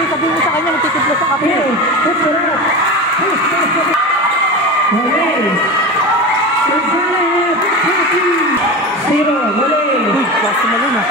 Sabi mo sa kanya, magtitiplo sa kape. Zero, wala. Uy, basta mali na.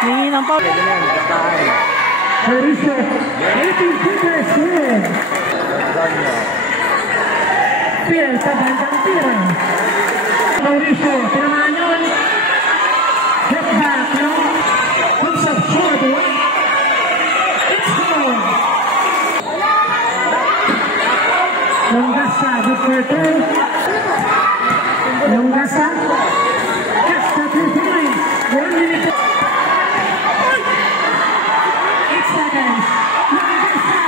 Nanginang pa. Mauricio, 18 Peters win. Pierre sa bandang tira. Mauricio, tinamaan yun. Get back, no? Comes up short, it's home. Longgasa, good for two. Longgasa. That's the 2 points. 1 minute. 8 seconds. Longgasa.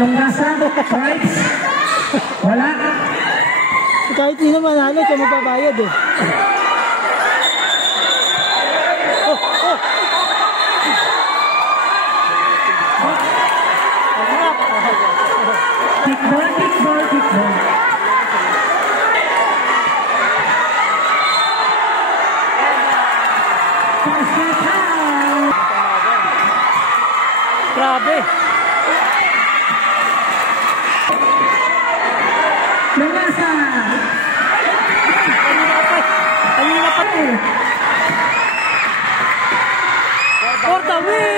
Longgasa, strikes. Wala. Kahit hindi naman manalo, siya magbabayad eh. Kickball, kickball, kickball. Grabe. Longgasa. Kanina pa. For the win!